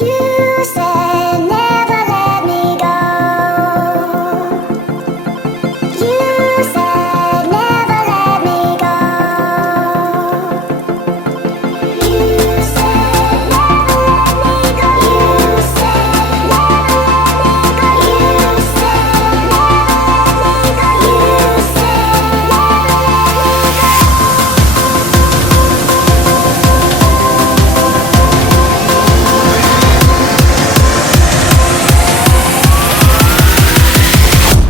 You said never let me go. You said never let me go. You said never let me go. You said never let me go. You said never let me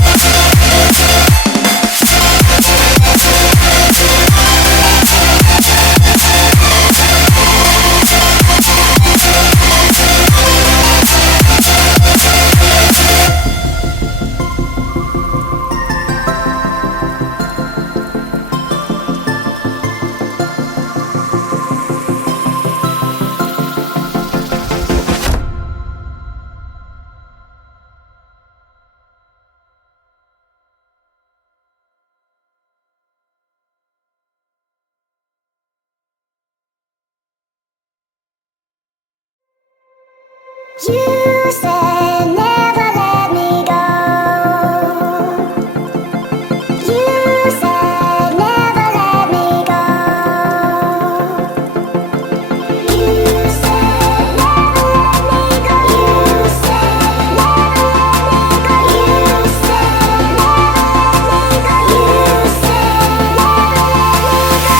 go. You said you said never let me go. You said never let me go. You said never let me go. You said never let me go. You said never let me go. You said never let me go.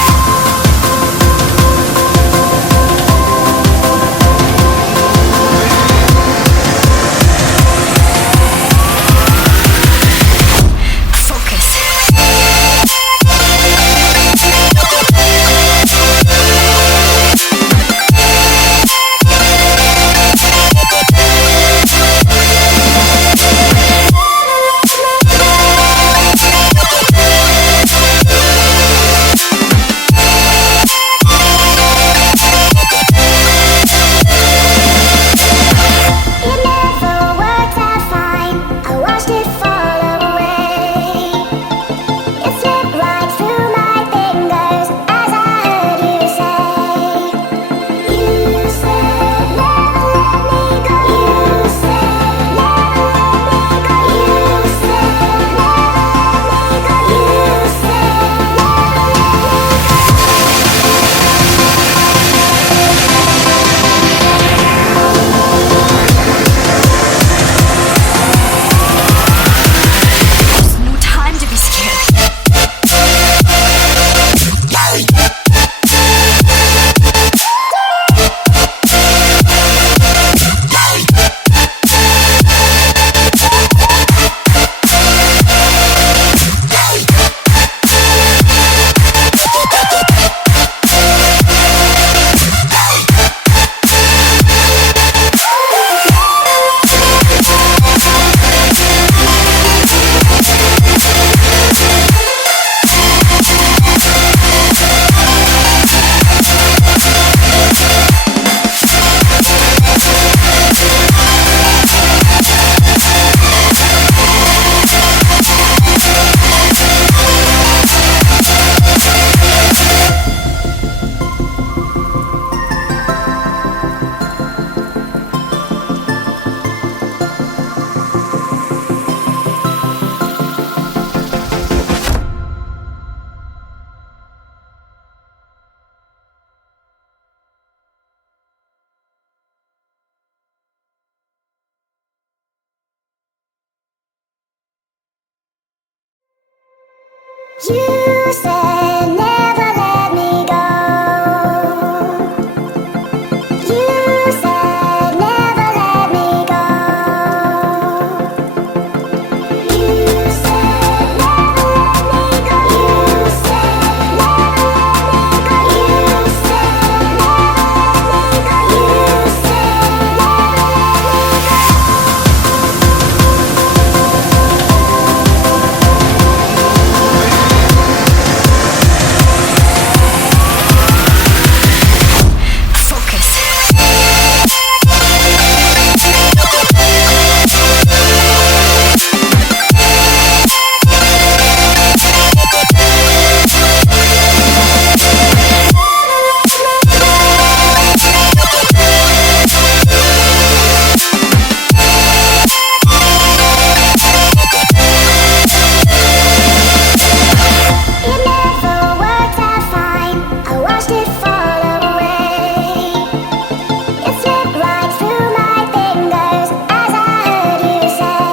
You said never let me go. You said never let me go. You said never let me go. You said never let me go. You said never let me go. You said it never worked out fine. I watched it fall away. It slipped right through my fingers as I heard you say.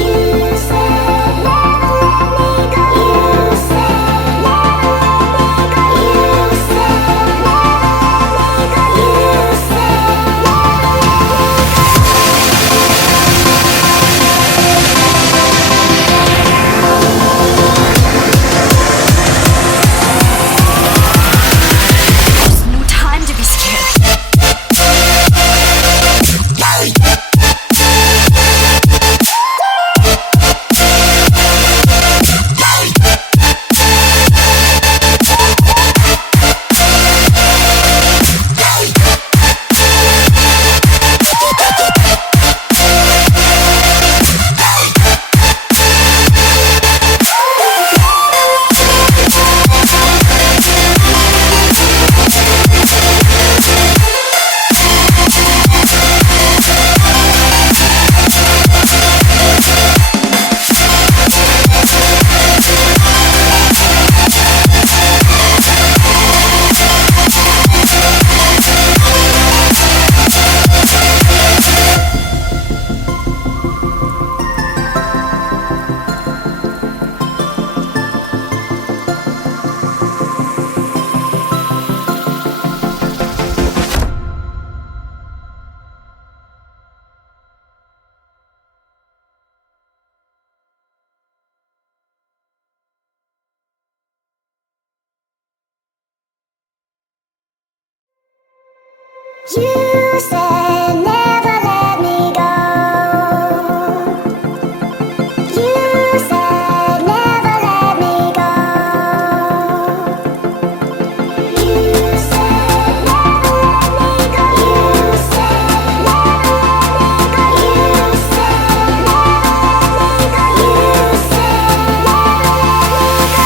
You said never let me go. You said never let me go. You said never let me go. You said never There's no time to be scared. You said never let me go. You said never let me go. You said never let me go. You said never let me go. You said never let me go. You said never let me go.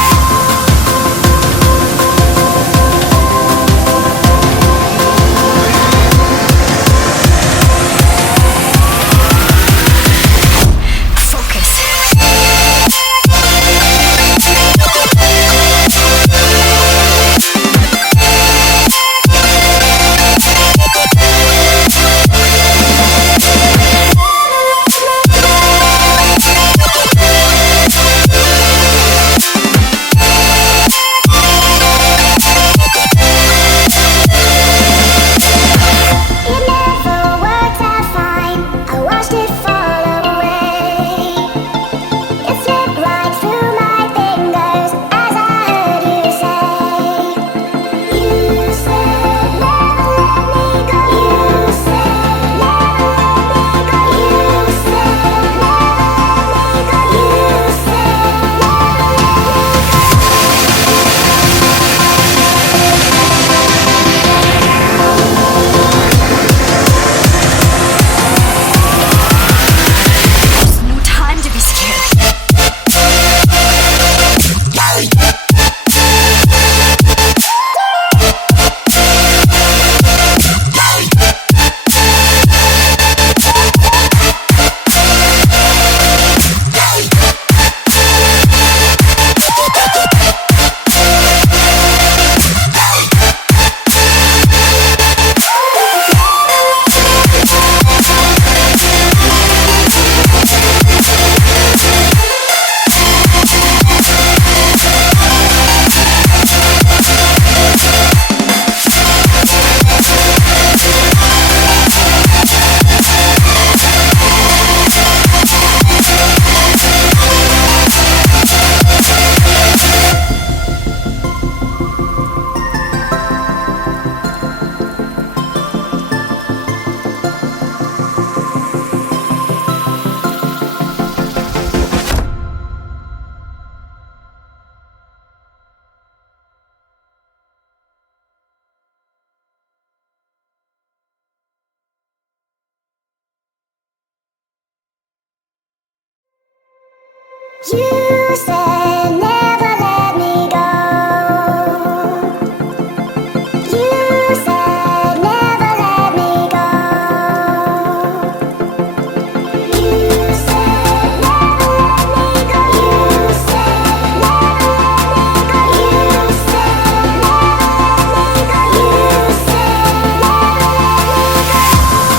You said